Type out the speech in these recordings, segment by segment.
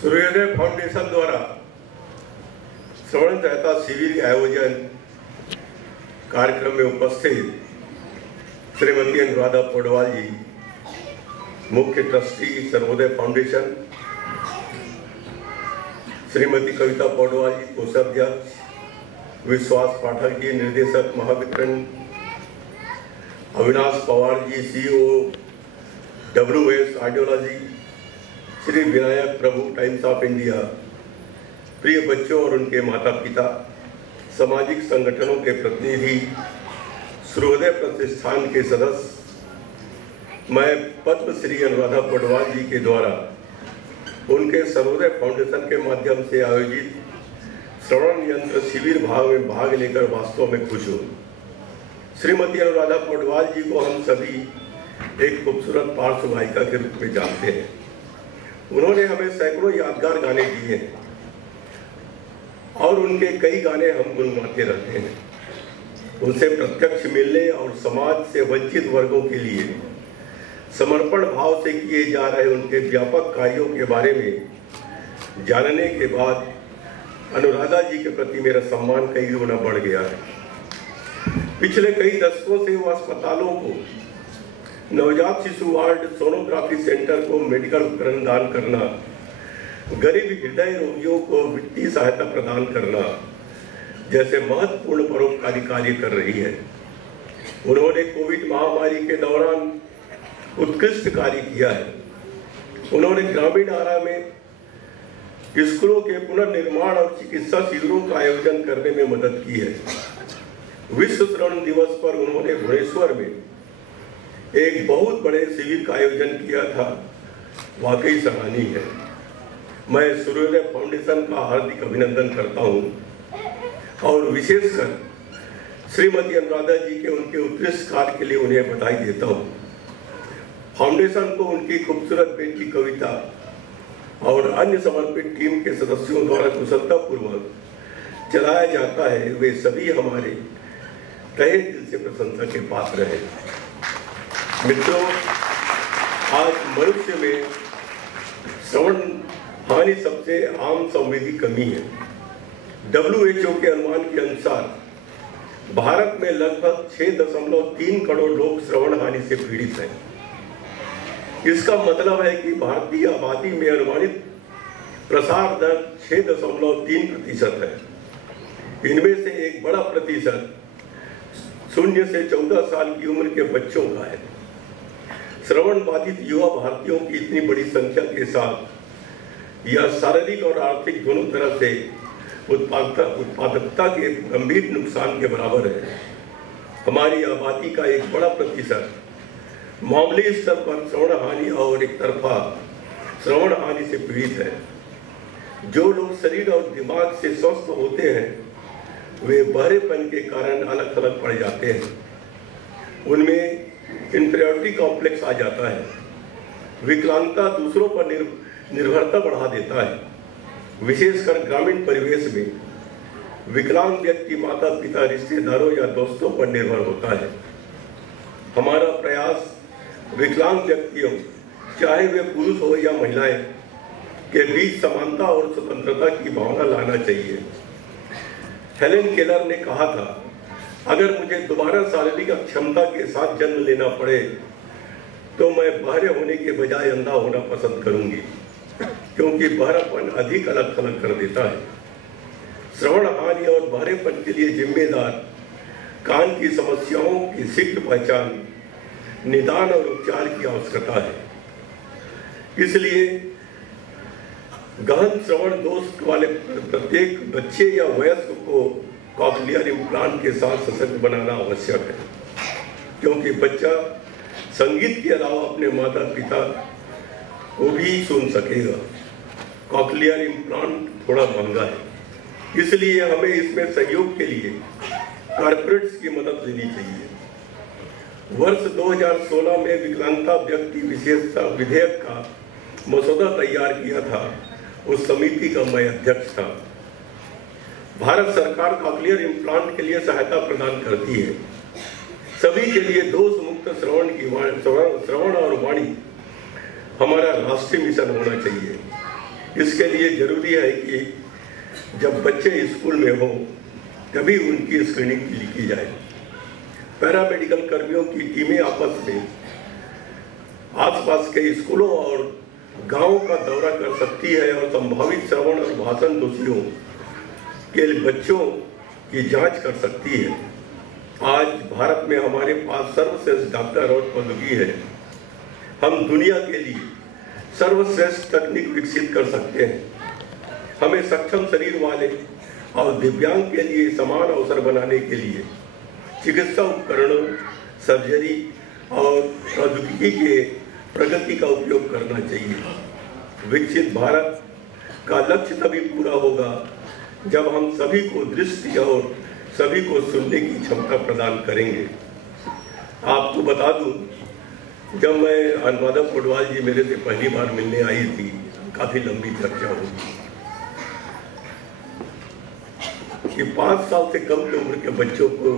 सूर्योदय फाउंडेशन द्वारा श्रवण सहायता शिविर के आयोजन कार्यक्रम में उपस्थित श्रीमती अनुराधा पौडवाल जी, मुख्य ट्रस्टी सर्वोदय फाउंडेशन, श्रीमती कविता पौडवाल जी, कोषाध्यक्ष, विश्वास पाठक जी, निर्देशक Mahavitaran, Avinash Pawar ji, CEO WS ideology, Shri Vinayak Prabhu, Times of India, प्रिय बच्चों और उनके माता पिता, सामाजिक संगठनों के प्रतिनिधि, सूर्योदय प्रतिष्ठान के सदस्य, मैं पद्मश्री अनुराधा पौडवाल जी के द्वारा उनके सर्वोदय फाउंडेशन के माध्यम से आयोजित श्रवण यंत्र शिविर में भाग लेकर वास्तव में खुश हूँ। श्रीमती अनुराधा पौडवाल जी को हम सभी एक खूबसूरत पार्श्व गायिका के रूप में जानते हैं। उन्होंने हमें सैकड़ों यादगार गाने दिए हैं और उनके कई गाने हम गुनगुनाते रहते हैं। उनसे प्रत्यक्ष मिलने और समाज से वंचित वर्गों के लिए समर्पण भाव से किए जा रहे उनके व्यापक कार्यों के बारे में जानने के बाद अनुराधा जी के प्रति मेरा सम्मान कई गुना बढ़ गया है। पिछले कई दशकों से वो अस्पतालों को नवजात शिशु वार्ड, सोनोग्राफी सेंटर को मेडिकल उपकरण दान करना, गरीब हृदय रोगियों को वित्तीय सहायता प्रदान करना जैसे महत्वपूर्ण परोपकारी कार्य कर रही है। उन्होंने कोविड महामारी के दौरान उत्कृष्ट कार्य किया है। उन्होंने ग्रामीण आरा में स्कूलों के पुनर्निर्माण और चिकित्सा शिविरों का आयोजन करने में मदद की है। विश्व श्रवण दिवस पर उन्होंने भुवनेश्वर में एक बहुत बड़े शिविर का आयोजन किया था, वाकई सराहनीय है। मैं सूर्योदय फाउंडेशन का हार्दिक अभिनंदन करता हूं और विशेषकर श्रीमती अनुराधा जी के उनके उत्कृष्ट कार्य के लिए उन्हें बधाई देता हूं। फाउंडेशन को उनकी खूबसूरत बेटी कविता और अन्य समर्पित टीम के सदस्यों द्वारा कुशलतापूर्वक चलाया जाता है। वे सभी हमारे तहे दिल से प्रशंसा के पात्र हैं। मित्रों, आज मनुष्य में श्रवण हानि सबसे आम संवेदी कमी है। WHO के अनुमान के अनुसार भारत में लगभग 6.3 करोड़ लोग श्रवण हानि से पीड़ित हैं। इसका मतलब है कि भारतीय आबादी में अनुमानित प्रसार दर 6.3% है। इनमें से एक बड़ा प्रतिशत 0 से 14 साल की उम्र के बच्चों का है। श्रवण बाधित युवा भारतीयों की इतनी बड़ी संख्या के साथ यह शारीरिक और आर्थिक दोनों तरह से उत्पादकता के गंभीर नुकसान के बराबर है। हमारी आबादी का एक बड़ा प्रतिशत मामूली स्तर पर श्रवण हानि और एक तरफा श्रवण हानि से पीड़ित है। जो लोग शरीर और दिमाग से स्वस्थ होते हैं वे बहरेपन के कारण अलग थलग पड़ जाते हैं। उनमें इंफीरियरिटी कॉम्प्लेक्स आ जाता है। विकलांगता दूसरों पर निर्भरता बढ़ा देता है। विशेषकर ग्रामीण परिवेश में विकलांग व्यक्ति माता पिता, रिश्तेदारों या दोस्तों पर निर्भर होता है। हमारा प्रयास विकलांग व्यक्तियों, चाहे वे पुरुष हो या महिलाएं, के बीच समानता और स्वतंत्रता की भावना लाना चाहिए। हेलेन केलर ने कहा था, अगर मुझे दोबारा शारीरिक क्षमता के साथ जन्म लेना पड़े तो मैं बहरे होने के बजाय अंधा होना पसंद करूंगी, क्योंकि बहरापन अधिक अलग थलग कर देता है। श्रवण हानि और बहरेपन के लिए जिम्मेदार कान की समस्याओं की शीघ्र पहचान, निदान और उपचार की आवश्यकता है। इसलिए गहन श्रवण दोष वाले प्रत्येक बच्चे या वयस्क को कॉक्लियर इम्प्लांट के साथ सशक्त बनाना आवश्यक है, क्योंकि बच्चा संगीत के अलावा अपने माता पिता को भी सुन सकेगा। कॉक्लियर इम्प्लांट थोड़ा महंगा है, इसलिए हमें इसमें सहयोग के लिए कॉर्पोरेट्स की मदद लेनी चाहिए। वर्ष 2016 में विकलांगता व्यक्ति विशेषता विधेयक का मसौदा तैयार किया था। उस समिति का मैं अध्यक्ष था। भारत सरकार कॉक्लियर इम्प्लांट के लिए सहायता प्रदान करती है। सभी के लिए दोष मुक्त श्रवण और वाणी हमारा राष्ट्रीय मिशन होना चाहिए। इसके लिए जरूरी है कि जब बच्चे स्कूल में हो तभी उनकी स्क्रीनिंग की जाए। पैरामेडिकल कर्मियों की टीमें आपस में आसपास के स्कूलों और गांवों का दौरा कर सकती है और संभावित श्रवण और भाषण दोषियों के बच्चों की जांच कर सकती है। आज भारत में हमारे पास सर्वश्रेष्ठ डॉक्टर और प्रौद्योगिकी है। हम दुनिया के लिए सर्वश्रेष्ठ तकनीक विकसित कर सकते हैं। हमें सक्षम शरीर वाले और दिव्यांग के लिए समान अवसर बनाने के लिए चिकित्सा उपकरणों, सर्जरी और प्रौद्योगिकी के प्रगति का उपयोग करना चाहिए। विकसित भारत का लक्ष्य तभी पूरा होगा जब हम सभी को दृष्टि और सभी को सुनने की क्षमता प्रदान करेंगे। आपको बता दूं, जब मैं अनुराधा पोडवाल जी मेरे से पहली बार मिलने आई थी, काफी लंबी चर्चा हुई कि 5 साल से कम की उम्र के बच्चों को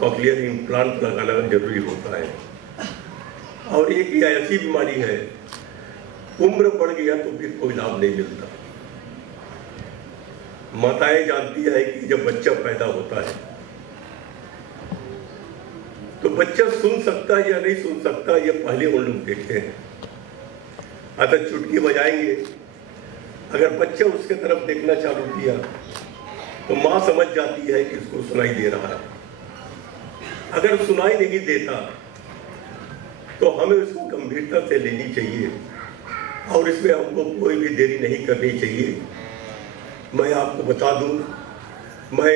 कॉक्लियर इम्प्लांट लगाना जरूरी होता है और एक ही ऐसी बीमारी है, उम्र बढ़ गया तो फिर कोई लाभ नहीं मिलता। माताएं जानती है कि जब बच्चा पैदा होता है तो बच्चा सुन सकता है या नहीं सुन सकता, ये पहले वो लोग देखते हैं। अगर चुटकी बजाएंगे, अगर बच्चा उसके तरफ देखना चालू किया तो माँ समझ जाती है कि इसको सुनाई दे रहा है। अगर सुनाई नहीं देता तो हमें उसको गंभीरता से लेनी चाहिए और इसमें हमको कोई भी देरी नहीं करनी चाहिए। मैं आपको बता दूं, मैं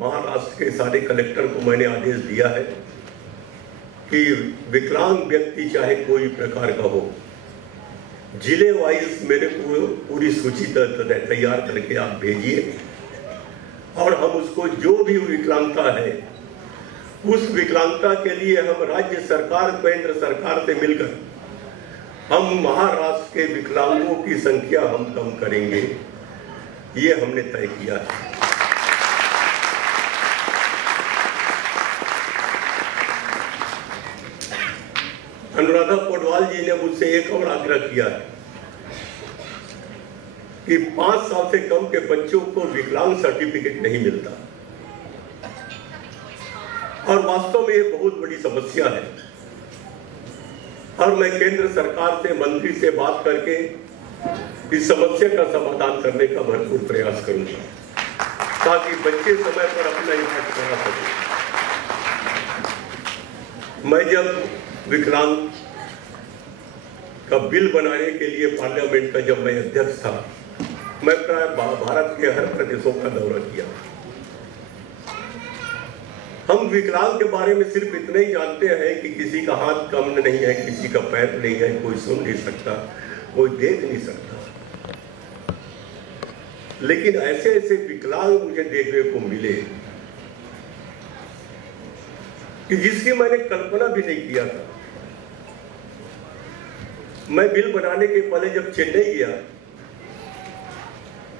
महाराष्ट्र के सारे कलेक्टर को मैंने आदेश दिया है कि विकलांग व्यक्ति चाहे कोई प्रकार का हो, जिले वाइज मेरे को पूरी सूची तैयार करके आप भेजिए और हम उसको जो भी विकलांगता है उस विकलांगता के लिए हम राज्य सरकार, केंद्र सरकार से मिलकर हम महाराष्ट्र के विकलांगों की संख्या हम कम करेंगे, ये हमने तय किया है। अनुराधा पोडवाल जी ने मुझसे एक और आग्रह किया है कि 5 साल से कम के बच्चों को विकलांग सर्टिफिकेट नहीं मिलता और वास्तव में ये बहुत बड़ी समस्या है और मैं केंद्र सरकार से, मंत्री से बात करके इस समस्या का समाधान करने का भरपूर प्रयास करूंगा ताकि बच्चे समय पर अपना इलाज करा सकें। मैं जब विकलांग का बिल बनाने के लिए पार्लियामेंट का जब मैं अध्यक्ष था, मैं प्राय भारत के हर प्रदेशों का दौरा किया। हम विकलांग के बारे में सिर्फ इतना ही जानते हैं कि किसी का हाथ कम नहीं है, किसी का पैर नहीं है, कोई सुन नहीं सकता, कोई देख नहीं सकता। लेकिन ऐसे ऐसे विकलांग मुझे देखने को मिले कि जिसकी मैंने कल्पना भी नहीं किया था। मैं बिल बनाने के पहले जब चेन्नई गया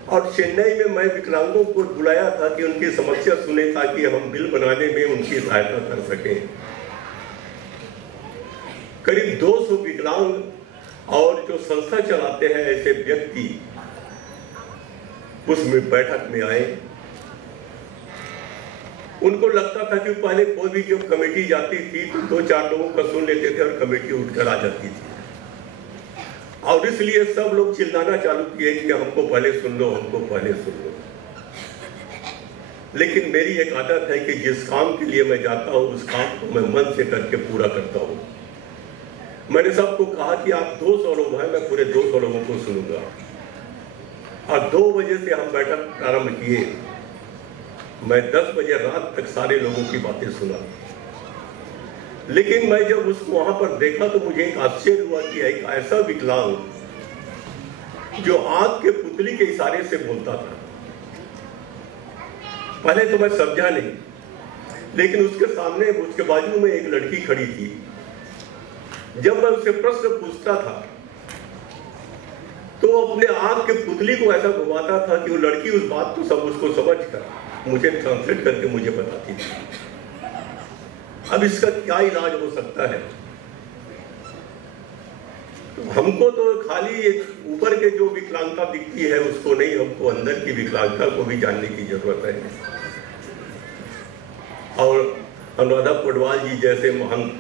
और चेन्नई में मैं विकलांगों को बुलाया था कि उनकी समस्या सुने ताकि हम बिल बनाने में उनकी सहायता कर सकें। करीब 200 विकलांग और जो संस्था चलाते हैं ऐसे व्यक्ति उसमें बैठक में आए। उनको लगता था कि पहले कोई भी जब कमेटी जाती थी तो 2-4 लोगों का सुन लेते थे और कमेटी उठकर आ जाती थी और इसलिए सब लोग चिल्लाना चालू किए कि हमको पहले सुन लो, हमको पहले सुन लो। लेकिन मेरी एक आदत है कि जिस काम के लिए मैं जाता हूं उस काम को मैं मन से करके पूरा करता हूं। मैंने सबको कहा कि आप 200 लोग हैं, मैं पूरे 200 लोगों को सुनूंगा और 2 बजे से हम बैठक प्रारंभ किए। मैं 10 बजे रात तक सारे लोगों की बातें सुना। लेकिन मैं जब उसको वहां पर देखा तो मुझे एक आश्चर्य हुआ कि एक ऐसा विकलांग जो आंख के पुतली के इशारे से बोलता था। पहले तो मैं समझा नहीं, लेकिन उसके सामने, उसके बाजू में एक लड़की खड़ी थी। जब मैं उससे प्रश्न पूछता था तो अपने आंख के पुतली को ऐसा घुमाता था कि वो लड़की उस बात को सब उसको समझ कर मुझे ट्रांसलेट करके मुझे बताती थी। अब इसका क्या इलाज हो सकता है? हमको तो खाली एक ऊपर के जो विकलांगता दिखती है उसको नहीं, हमको अंदर की विकलांगता को भी जानने की जरूरत है। और अनुराधा पौडवाल जी जैसे महान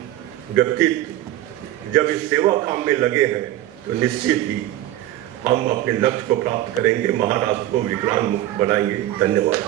व्यक्तित्व जब इस सेवा काम में लगे हैं तो निश्चित ही हम अपने लक्ष्य को प्राप्त करेंगे, महाराष्ट्र को विकलांग मुक्त बनाएंगे। धन्यवाद।